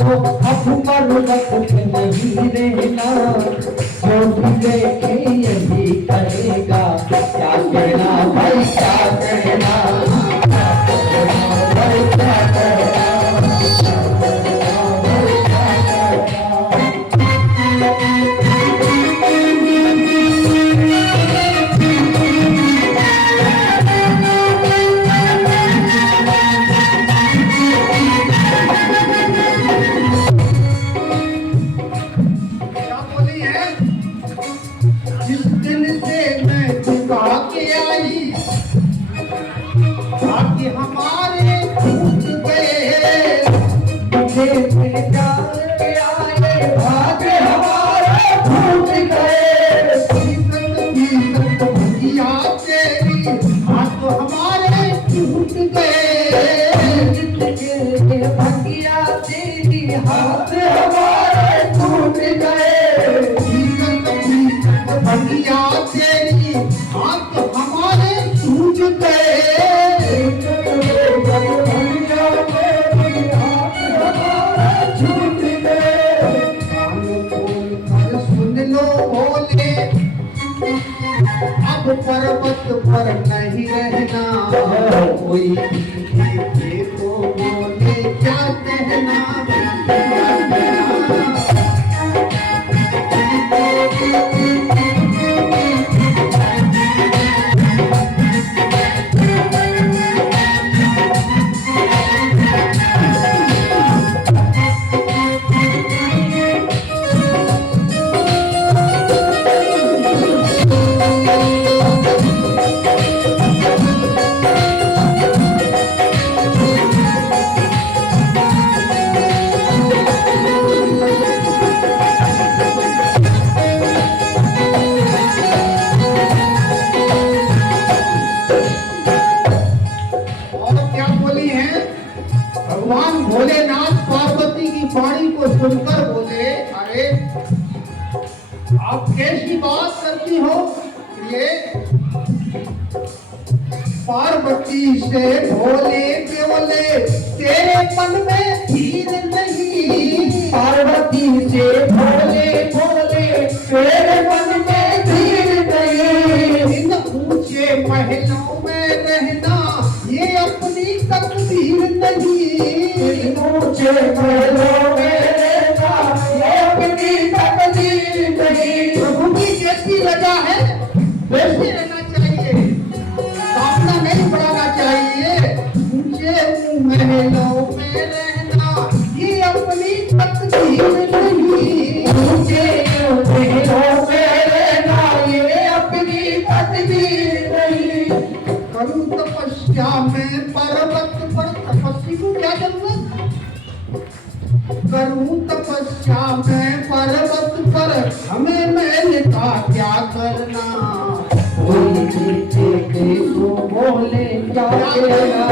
दो, अब पर्वत पे नहीं रहना, जो भी देखे यही कहेगा, क्या कहना भाई क्या कहना, भाई क्या कहना। हाथ हमारे टूट गए, भंगिया तेरी हाथ हमारे टूट गए, भंगिया तेरी हाथ हमारे टूट गए। सुन लो बोले, अब पर्वत पर नहीं रहना, कोई देखे तो बोले क्या कहना। भगवान भोलेनाथ पार्वती की वाणी को सुनकर बोले, अरे आप कैसी बात करती हो? ये पार्वती से भोले बोले, तेरे मन में धीर नहीं। पार्वती से भोले बोले, तेरे मन में धीर नहीं। इन ऊंचे महलों में रहना ये अपनी तकदीर नहीं। ऊंचे महलों में रहना ये अपनी तकदीर नहीं। प्रभु की जैसी लगा है वैसे रहना चाहिए, सामना नहीं बढ़ाना चाहिए। ऊंचे महलों में रहना ये अपनी तकदीर नहीं। ऊंचे महलों में रहना ये अपनी तकदीर नहीं। करूं तपस्या में पर्वत पर, तपस्वी को क्या जरूरत? करूं तपस्या में पर्वत पर, हमें महल का क्या करना। कोई देखे तो बोले क्या कहना।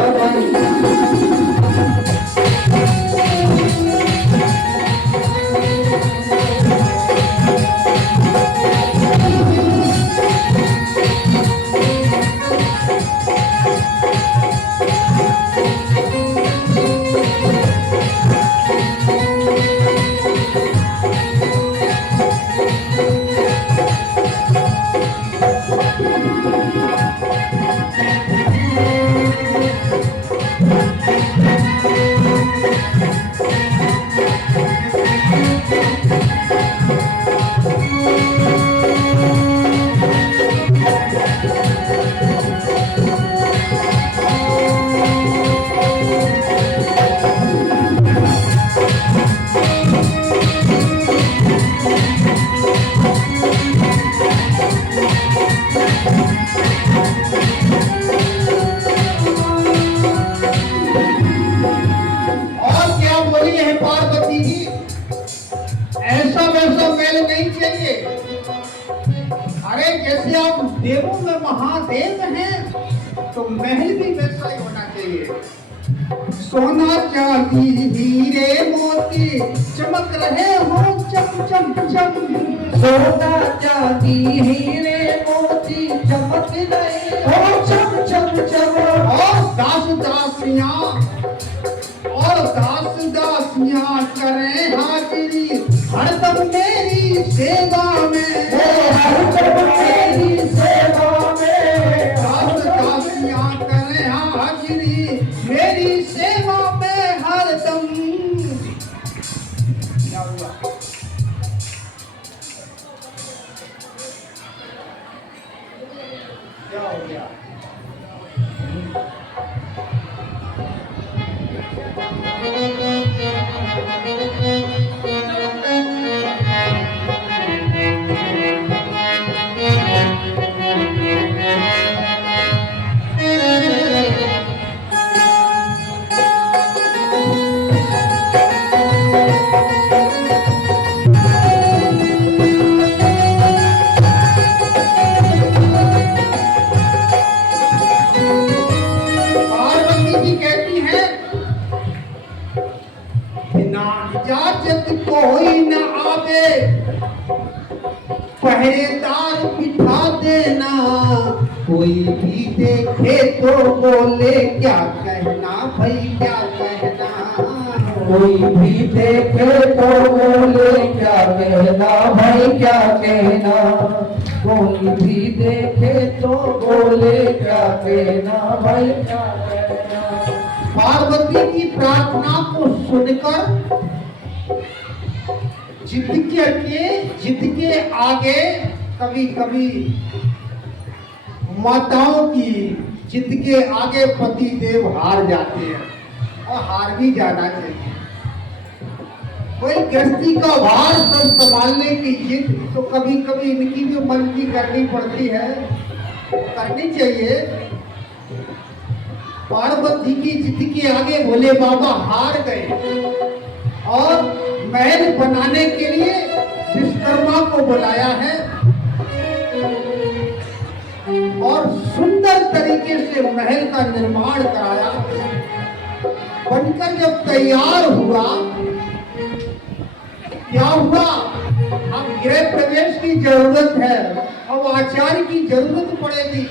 जैसे आप देवों में महादेव हैं तो महल भी वैसा ही होना चाहिए। सोना चांदी हीरे मोती चमक रहे हो चम चम चम। सोना चांदी हीरे मोती चमक रहे हो चम चम चम। और दास दासियां और दास दास दासियां करें हाजिरी हरदम मेरी सेवा में, हरदम मेरी सेवा में, दास दासियां करें हाजिरी मेरी सेवा में हरदम। क्या हुआ? क्या हो गया? पार्वती जी कहती है बिना इजाजत कोई न आवे, पहरेदार बिठा देना, कोई भी देखे तो बोले क्या कहना भाई क्या कहना, कोई भी देखे तो बोले क्या कहना भाई क्या कहना, कोई भी देखे तो बोले क्या कहना भाई क्या कहना। पार्वती की प्रार्थना को सुनकर जिद के आगे कभी कभी माताओं की जिद के आगे पति देव हार जाते हैं और हार भी जाना चाहिए। कोई गृहस्थी का भार सब संभालने की जिद तो कभी कभी इनकी भी मन की करनी पड़ती है, करनी चाहिए। पार्वती की जिद के आगे भोले बाबा हार गए और महल बनाने के लिए विश्वकर्मा को बुलाया है और सुंदर तरीके से महल का निर्माण कराया। बनकर जब तैयार हुआ, क्या हुआ? अब गृह प्रवेश की जरूरत है, अब आचार्य की जरूरत पड़ेगी।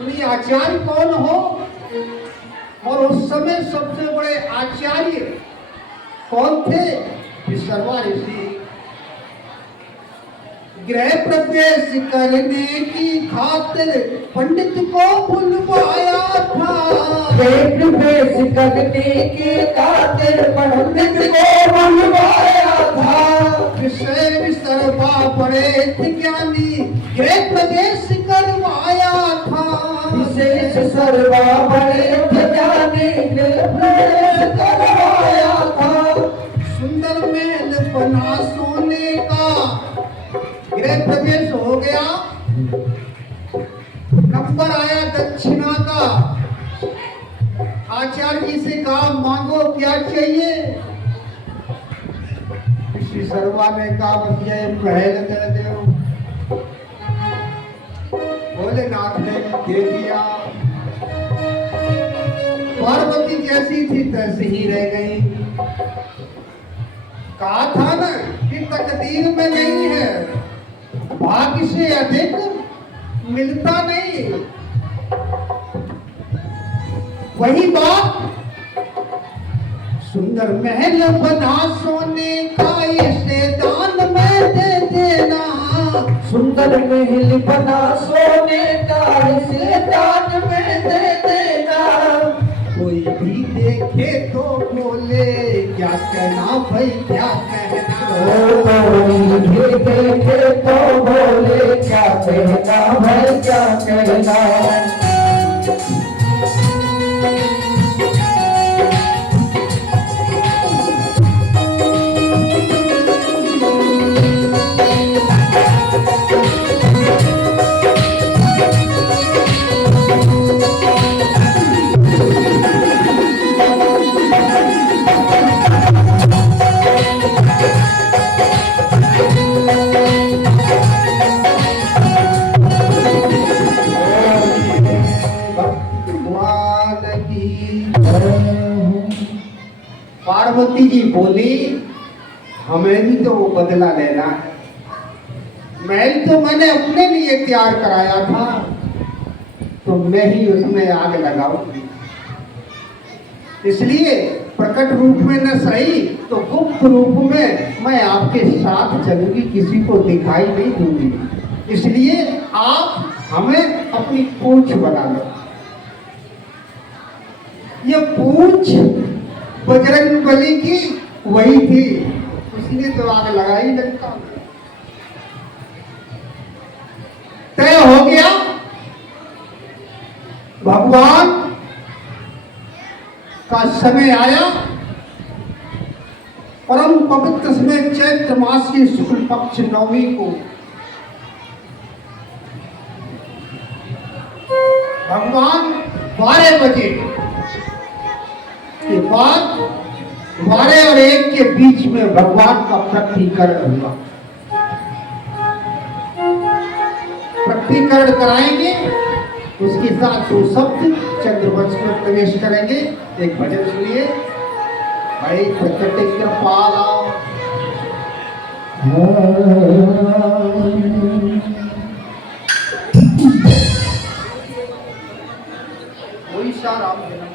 उन्हें आचार्य कौन हो? और उस समय सबसे बड़े आचार्य कौन थे? विश्वकर्मा ऋषि। गृह प्रवेश करने की खातिर पंडित को बुलवाया था, गृह प्रवेश करने की खातिर पंडित को बुलवाया था, विषय विस्तरवा बड़े ज्ञानी गृह प्रवेश करवाया था, विशेष सर्वा बड़े ज्ञानी गृह प्रवेश करवाया था। सुंदर महल बना सोने का, गृह प्रवेश हो गया, नंबर आया दक्षिणा का। आचार्य जी से कहा मांगो क्या चाहिए? ऋषि सर्वा ने कहा भैया महल दे दो। भोलेनाथ ने दे दिया। पार्वती जैसी थी तैसी ही रह गई। कहा था ना कि तकदीर में नहीं है, भाग्य से अधिक मिलता नहीं। वही बात, सुंदर महल बना सोने का इसे दान में दे देना, सुंदर महल बना सोने का इसे दान में दे देना, कोई भी देखे तो बोले क्या कहना भाई क्या कहना, कोई भी देखे तो बोले क्या कहना भाई क्या कहना। पार्वती जी बोली हमें भी तो वो बदला लेना है, महल तो मैंने अपने लिए तैयार कराया था, तो मैं ही उसमें आग लगाऊंगी। इसलिए प्रकट रूप में न सही तो सशक्त रूप में मैं आपके साथ चलूंगी, किसी को दिखाई नहीं दूंगी। इसलिए आप हमें अपनी पूंछ बना लो। ये पूंछ बजरंग बली की वही थी, उसने तो आग लगाई लंका में। तय हो गया, भगवान का समय आया। परम पवित्र समय चैत्र मास की शुक्ल पक्ष नवमी को भगवान 12 बजे के बाद 12 और 1 के बीच में भगवान का प्रकटीकरण हुआ। प्रकटीकरण कराएंगे, उसके साथ 2 शब्द चंद्रवंश में प्रवेश करेंगे। एक भजन सुनिए, भाई प्रकट कृपाला। वही सा राम जन्म।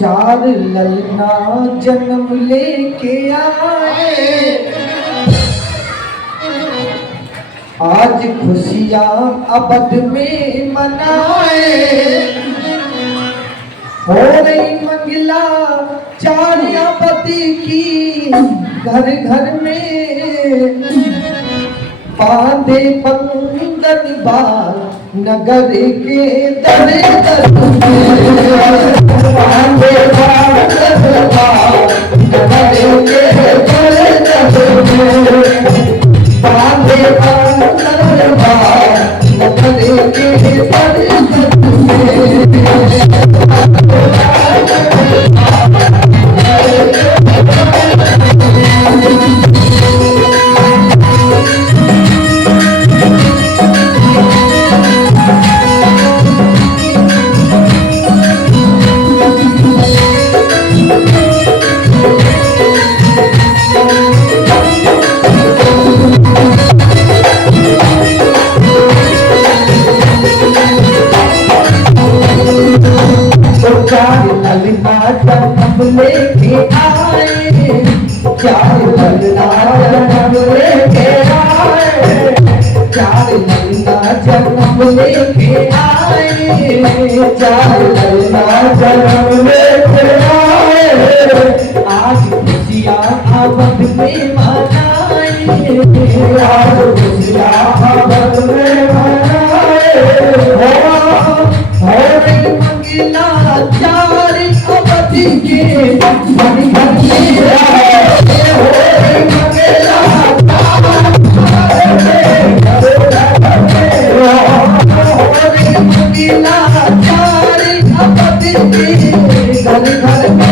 चार ललना जन्म लेके आए, आज खुशियां अबद में मनाए। हो रही मंगला चारियापति की घर घर में, बांधे बंधन बाल नगर के दर दर में, बांधे बंधन बाल नगर के दर दर में, बांधे बंधन बाल नगर के दर दर में। लेके आए, चार ललना जन्म लेके आए, चार ललना जन्म लेके आए, चार ललना जन्म लेके आए। आज खुशियां आबद में मनाए, आज खुशियां आबद में मनाए। हो रही मंगला चार अवधि के घर घर में, हो रही मंगला चार अवधि के घर घर में।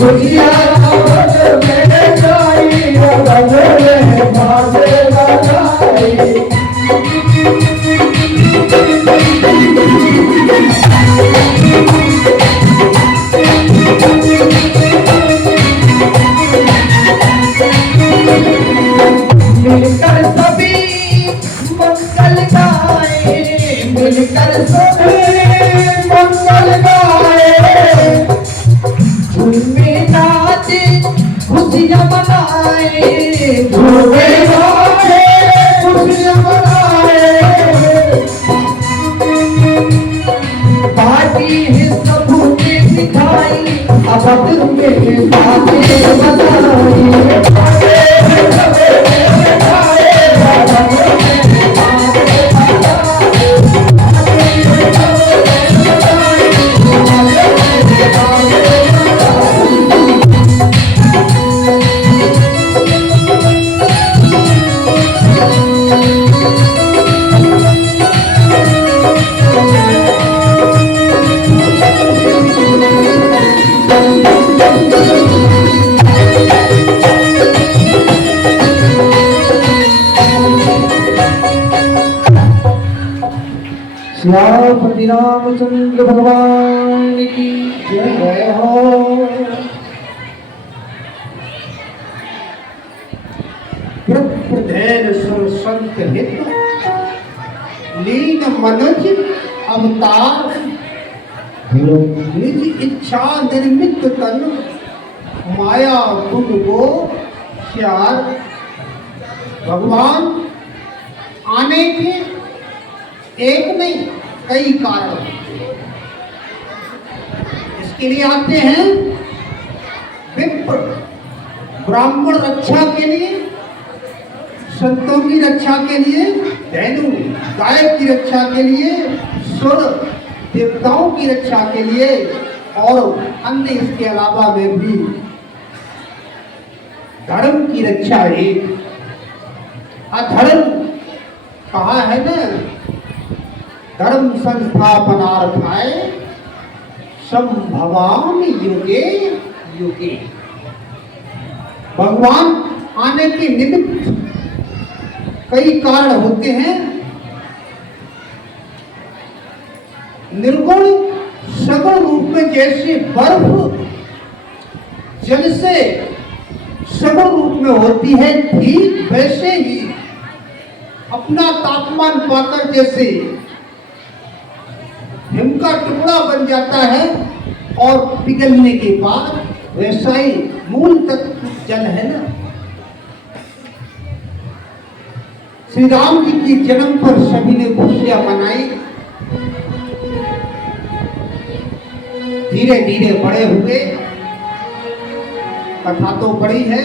दुनिया श्यामपति रामचंद्र भगवान की जय हो। प्रधैन सुर संत हित लीन मनोज अवतार निज इच्छा निर्मित तन माया गुण को श्यार। भगवान आने के एक नहीं कई कारण इसके लिए आते हैं। विप्र ब्राह्मण रक्षा के लिए, संतों की रक्षा के लिए, धैनु गायक की रक्षा के लिए, सुर देवताओं की रक्षा के लिए और अन्य इसके अलावा में भी धर्म की रक्षा है। अधर्म कहा है ना, धर्म संस्थापनार्थाय संभवामि युगे युगे। भगवान आने के निमित्त कई कारण होते हैं। निर्गुण सगुण रूप में जैसे बर्फ जल से सगुण रूप में होती है, ठीक वैसे ही अपना तापमान पाकर जैसे हिम का टुकड़ा बन जाता है और पिघलने के बाद वैसा ही मूल तत्व जल है ना। श्री राम जी की जन्म पर सभी ने खुशियां मनाई, धीरे धीरे बड़े हुए। कथा तो बड़ी है,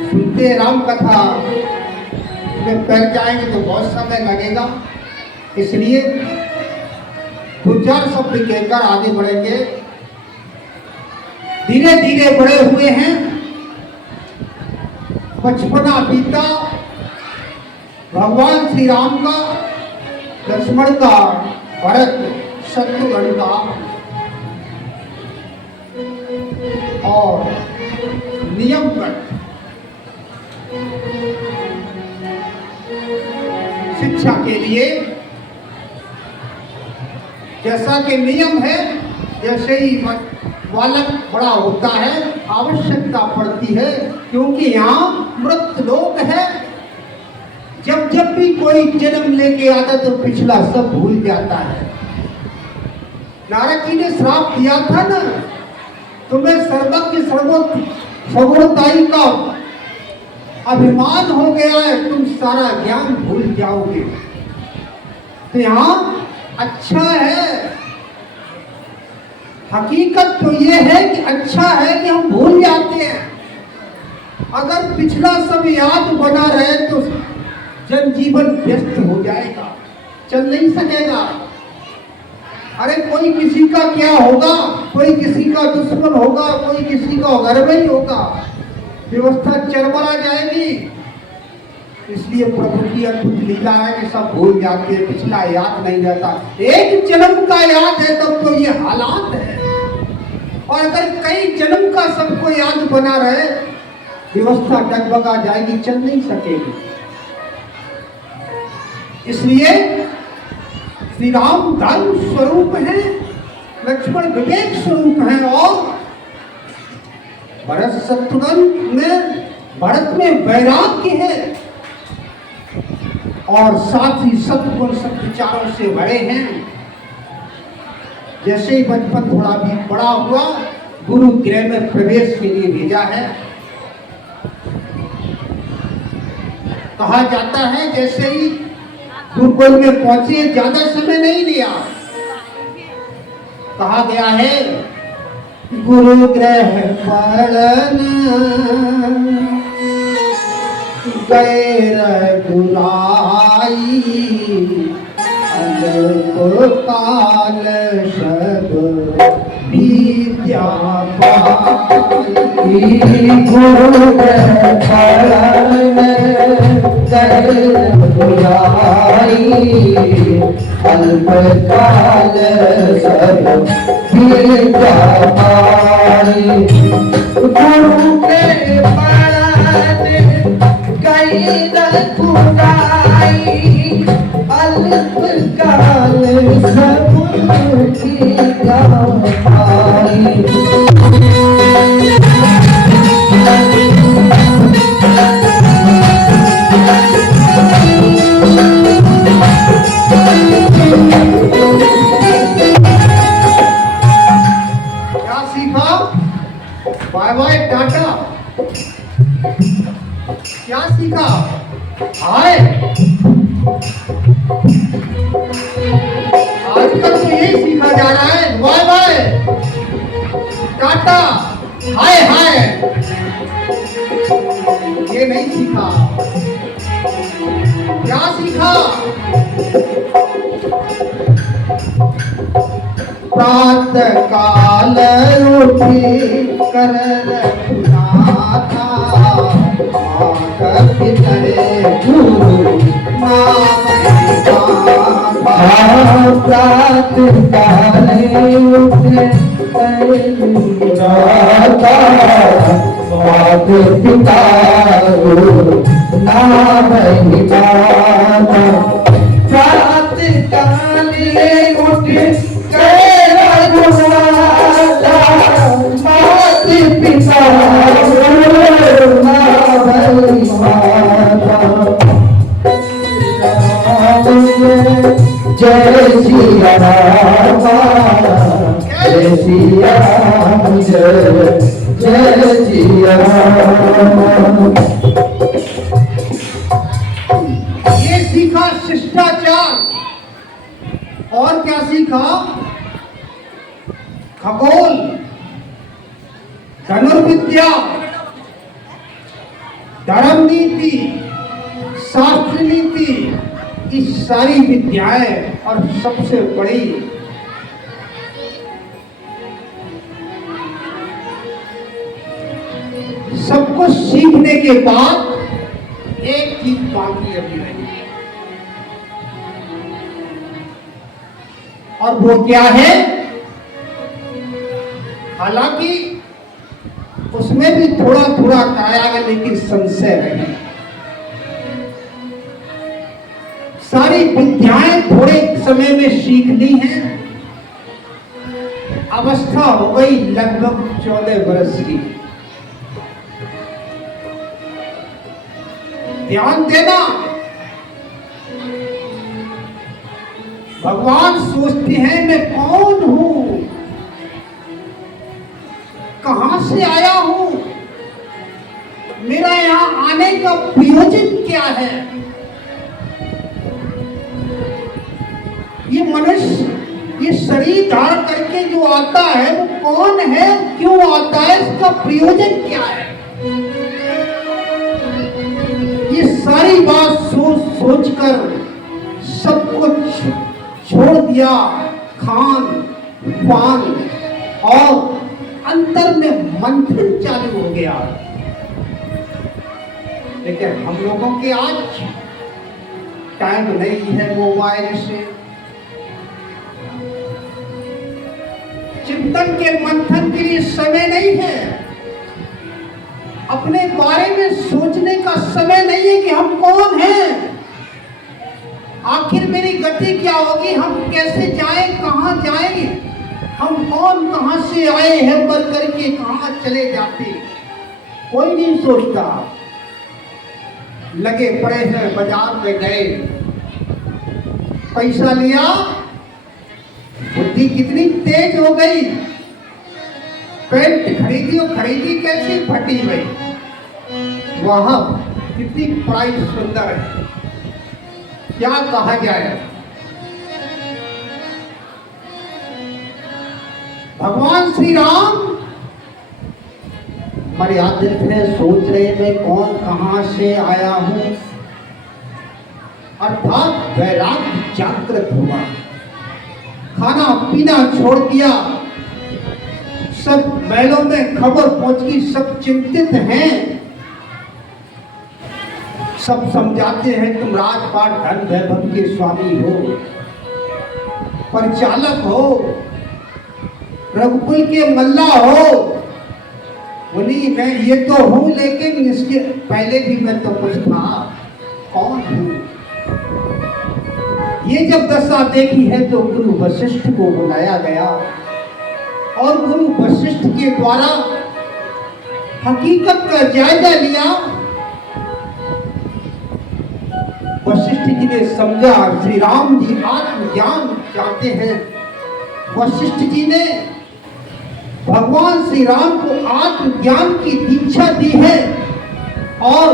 सुनते राम कथा में पैर जाएंगे तो बहुत समय लगेगा, इसलिए दो चार शब्द कहकर आगे बढ़ेंगे। धीरे धीरे बड़े हुए हैं, बचपना बीता। भगवान श्री राम का, लक्ष्मण का, भरत शत्रुघ्न का और नियमगत शिक्षा के लिए जैसा कि नियम है, जैसे ही बालक बड़ा होता है आवश्यकता पड़ती है, क्योंकि यहाँ मृत लोक है। जब जब भी कोई जन्म लेके आता तो पिछला सब भूल जाता है। नारद जी ने श्राप दिया था ना, तुम्हें सर्वज्ञ सर्वोत्ताई का अभिमान हो गया है, तुम सारा ज्ञान भूल जाओगे। तो यहाँ अच्छा है, हकीकत तो ये है कि अच्छा है कि हम भूल जाते हैं। अगर पिछला सब याद बना रहे तो जनजीवन व्यस्त हो जाएगा, चल नहीं सकेगा। अरे कोई किसी का क्या होगा, कोई किसी का दुश्मन होगा, कोई किसी का घर में ही होगा, व्यवस्था चरमरा जाएगी। इसलिए प्रभु की अद्भुत लीला है कि सब भूल जाते हैं, पिछला याद नहीं रहता। एक जन्म का याद है तब तो ये हालात है, और अगर कई जन्म का सबको याद बना रहे व्यवस्था डगमगा जाएगी, चल नहीं सकेगी। इसलिए श्री राम धर्म स्वरूप है, लक्ष्मण विवेक स्वरूप है, और भरत शत्रुघ्न में, भरत में वैराग्य है और साथ ही सत्गुण सत्विचारों से भरे हैं। जैसे ही बचपन थोड़ा भी बड़ा हुआ, गुरु गृह में प्रवेश के लिए भेजा है। कहा जाता है जैसे ही गुरुकुल में पहुंचे ज्यादा समय नहीं लिया, कहा गया है गुरु गृह पढ़न गए रघुराई, अल्प काल सब विद्या पाई। गुरु गृह पढ़न गए रघुराई, अल्प काल सब विद्या पाई। गुरु के पढ़न गए रघुराई, काल सबकी पाई। क्या सीखा? बाय बाय टाटा। क्या सीखा? हाय। आजकल तो यही सीखा जा रहा है, बाय बाय टाटा हाय हाय। ये नहीं सीखा। क्या सीखा? प्रातः काल उठी कर रघुनाथा, माता पितरे गुरु नाम प्रात काले उठे रघुनाथा, मात पिता गुरु नाम निभाना। प्रात काले उठे रघुनाथा, मात पिता गुरु नाम निभाना। जय सिया राम, जय सिया राम, जय सिया राम। ये सीखा शिष्टाचार। और क्या सीखा? खगोल, धनुर्विद्या, धर्म नीति, शास्त्र नीति, ये सारी विद्याएं। और सबसे बड़ी सब कुछ सीखने के बाद एक चीज बाकी अभी रही, और वो क्या है? हालांकि उसमें भी थोड़ा थोड़ा कराया गया, लेकिन संशय रही। सारी विद्याएं थोड़े समय में सीख ली हैं। अवस्था हो गई लगभग 14 वर्ष की। ध्यान देना, भगवान सोचते हैं मैं कौन हूं, कहां से आया हूं, मेरा यहां आने का प्रयोजन क्या है। ये मनुष्य ये शरीर धारण करके जो आता है वो कौन है, क्यों आता है, इसका प्रयोजन क्या है। ये सारी बात सोच सोच कर सब कुछ छोड़ दिया, खान पान, और अंतर में मंथन चालू हो गया। लेकिन हम लोगों के आज टाइम नहीं है मोबाइल से, चिंतन के मंथन के लिए समय नहीं है, अपने बारे में सोचने का समय नहीं है कि हम कौन हैं, आखिर मेरी गति क्या होगी, हम कैसे जाएं, कहां जाएं, हम कौन, कहां से आए हैं, मर करके कहां चले जाते, कोई नहीं सोचता। लगे पड़े हैं, बाजार में गए, पैसा लिया, बुद्धि कितनी तेज हो गई, पेंट खरीदी और खरीदी कैसी फटी गई, वहां कितनी प्राइस सुंदर है, क्या कहा जाए। भगवान श्री राम मर्यादित है, सोच रहे मैं कौन, कहां से आया हूं, अर्थात वैराग्य जागृत हुआ, खाना पीना छोड़ दिया, सब महलों में खबर पहुंच गई, सब चिंतित हैं, सब समझाते हैं तुम राजपाट धन वैभव के स्वामी हो, परिचालक हो, रघुकुल के मल्ला हो। बोली मैं ये तो हूं, लेकिन इसके पहले भी मैं तो कुछ था, कौन हूं, ये जब दशा देखी है तो गुरु वशिष्ठ को बुलाया गया और गुरु वशिष्ठ के द्वारा हकीकत का जायजा लिया। वशिष्ठ जी ने समझा श्री राम जी आत्मज्ञान चाहते हैं। वशिष्ठ जी ने भगवान श्री राम को आत्मज्ञान की दीक्षा दी है। और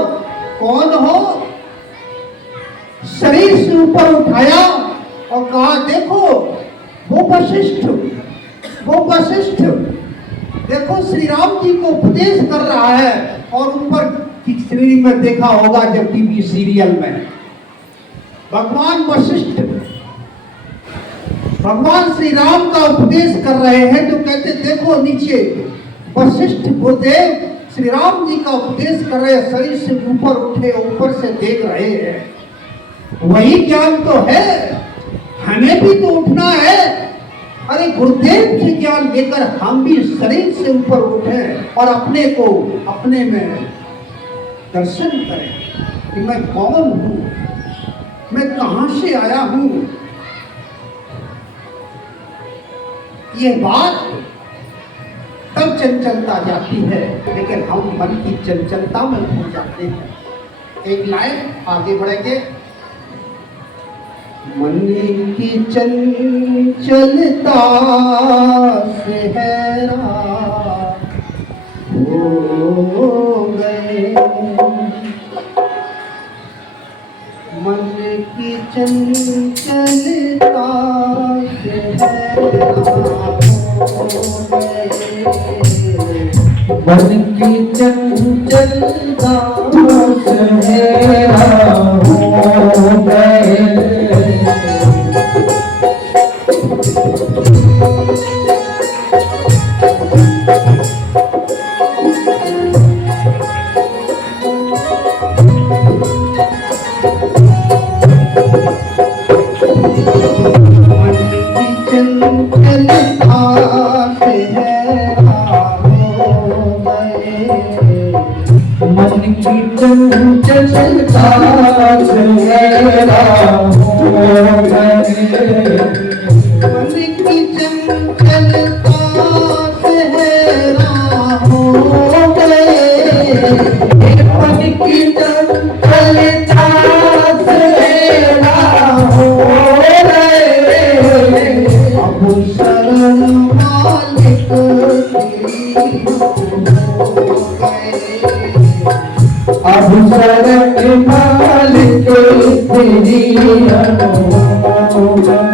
कौन हो, शरीर से ऊपर उठाया और कहा देखो वो वशिष्ठ देखो श्री राम जी को उपदेश कर रहा है। और ऊपर की श्रेणी में देखा होगा जब टीवी सीरियल में भगवान वशिष्ठ भगवान श्री राम का उपदेश कर रहे हैं तो कहते देखो नीचे वशिष्ठ गुरुदेव श्री राम जी का उपदेश कर रहे हैं, शरीर से ऊपर उठे ऊपर से देख रहे हैं। वही ज्ञान तो है, हमें भी तो उठना है। अरे गुरुदेव से ज्ञान लेकर हम भी शरीर से ऊपर उठे और अपने को अपने में दर्शन करें कि मैं कौन हूं, मैं कहां से आया हूं। ये बात तब चंचलता जाती है, लेकिन हम मन की चंचलता में खो जाते हैं। एक लाइन आगे बढ़ेंगे। मन की चंचलता से हैरान हो गए, मन की चंचलता से हैरान हो गए, मन की चंचलता से हैरान हो गए। मन की चंचलता से हैरान हो गए, मन की चंचलता से हैरान हो गए, मन की चंचलता से हैरान हो गए। अब शरण मालिक तेरी हो गए, अब शरण मालिक तेरी हो गए।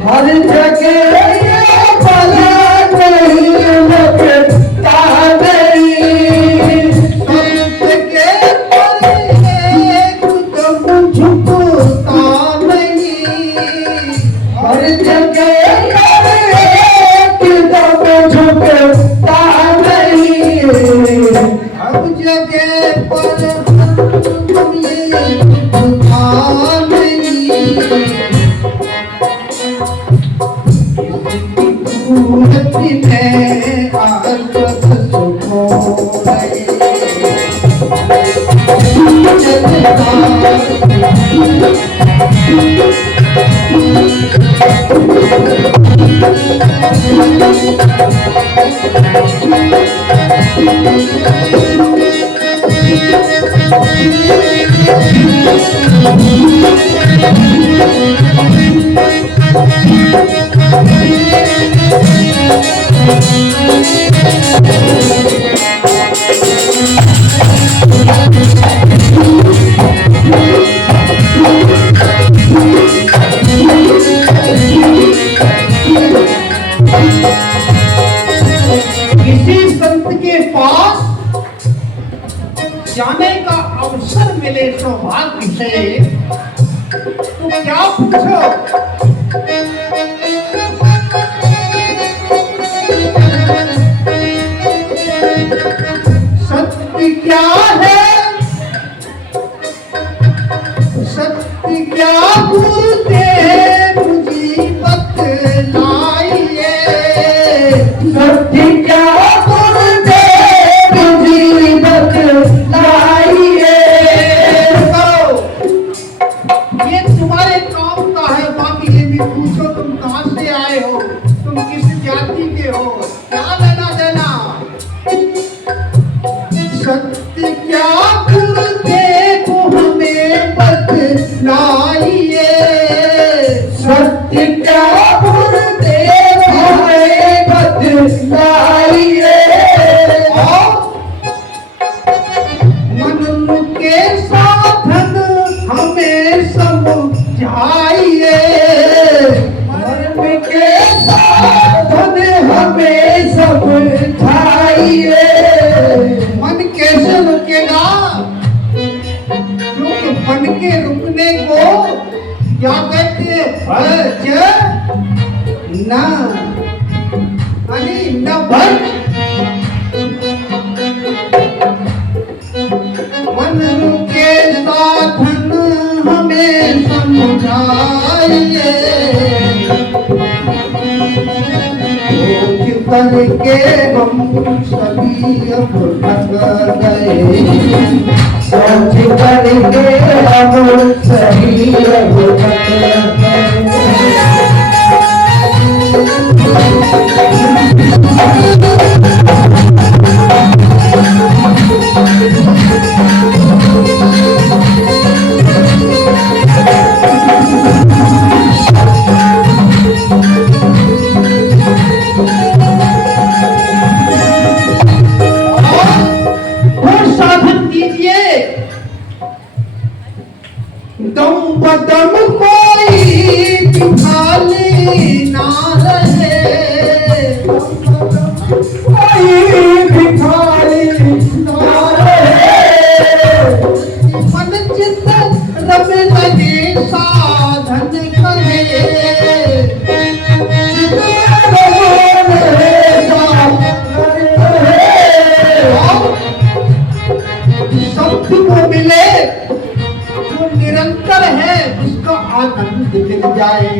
हर जगह ये भला नहीं लगता नहीं, सब जगह पर एकदम झुकता नहीं, हर जगह एकदम झुकता नहीं। हर जगह पर हम ये झुकता नहीं। मूर्ति में आज सुखो गए, किसी संत के पास जाने का अवसर मिले सौभाग्य से, तो क्या पूछो। सत्य क्या है, सत्य क्या गुरुदेव जी बतलाइए, सत्य क्या गुरुदेव जी बतलाइए। ये तुम्हारे काम का है, बाकी ये भी पूछो तुम कहां से आए हो, तुम किस जाति के हो, क्या लेना देना। सत्य क्या गुरुदेव हमें बतलाइए, सत्य क्या गुरुदेव हमें बतलाइए। मन के साधन हमें समझाइए, मन के साधन हमें समझाइए। मन कैसे रुकेगा, क्योंकि मन के रुकने को क्या कहते हैं, भज न अरे न भज। मन के साधन हमें समझाइए, खोज करके हम सभी अब थक गए, सोच करके हम सही अब थक गए। और साधन दीजिए, दम बदम कोई भिखारी ना रहे, कोई भिखारी ना रहे। मन चित रब लगे साधन करे, शब्द को मिले जो निरंतर है, उसका आनंद मिल जाए।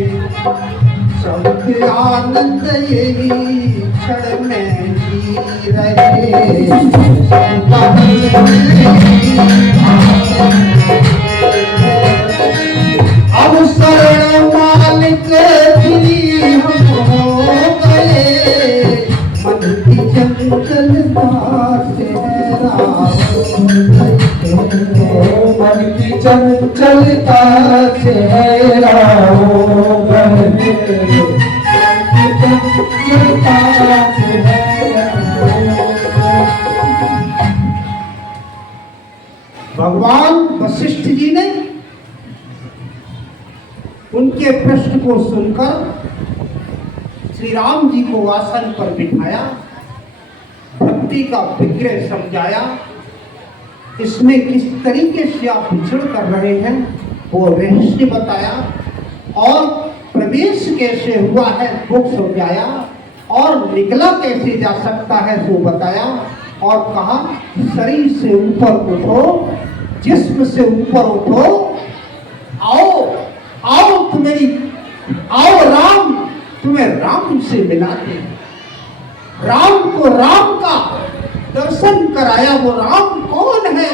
सबके आनंद यही क्षण में जी रहे, सबका अब शरण मालिक श्री हम हो गए, मन की चंचलता से मन की चंचलता से हैरान हो गए। चंचलता से हैरान हो गए। भगवान वशिष्ठ जी ने उनके प्रश्न को सुनकर श्री राम जी को आसन पर बिठाया, भक्ति का विग्रह समझाया, इसमें किस तरीके से आप विचरण कर रहे हैं वो रहस्य बताया, और प्रवेश कैसे हुआ है वो समझाया, और निकला कैसे जा सकता है वो बताया, और कहा शरीर से ऊपर उठो, जिस्म से ऊपर उठो, आओ आओ तुम्हें, आओ राम तुम्हें राम से मिलाते हैं। राम को राम का दर्शन कराया, वो राम कौन है,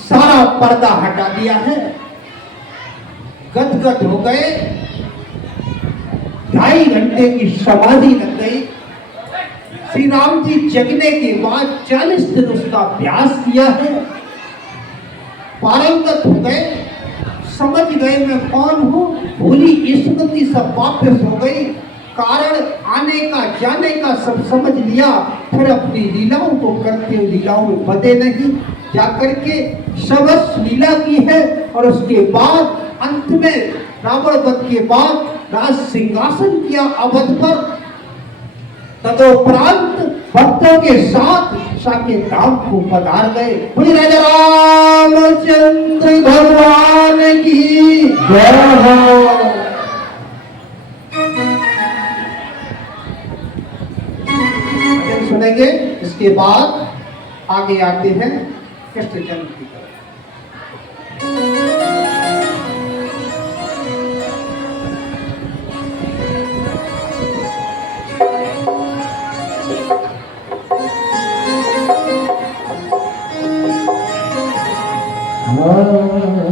सारा पर्दा हटा दिया है। गदगद हो गए, 2.5 घंटे की समाधि लग गई। श्री राम जी जगने के बाद 40 दिन उसका अभ्यास किया है, पारंगत हो गए, समझ गए मैं कौन हूं, भूली स्मृति सब वापस हो गई, कारण आने का जाने का सब समझ लिया। फिर अपनी लीलाओं को करते हुए लीलाओं में बदे नहीं, जाकर के सबस लीला की है। और उसके बाद अंत में रावण वध के बाद राज सिंहासन किया अवध पर, तदोपरांत भक्तों के साथ साकेत धाम को पधार गए। बोले राजा रामचंद्र भगवान की जय हो। भजन सुनेंगे, इसके बाद आगे आते हैं कृष्ण जन्म की तरफ। हाँ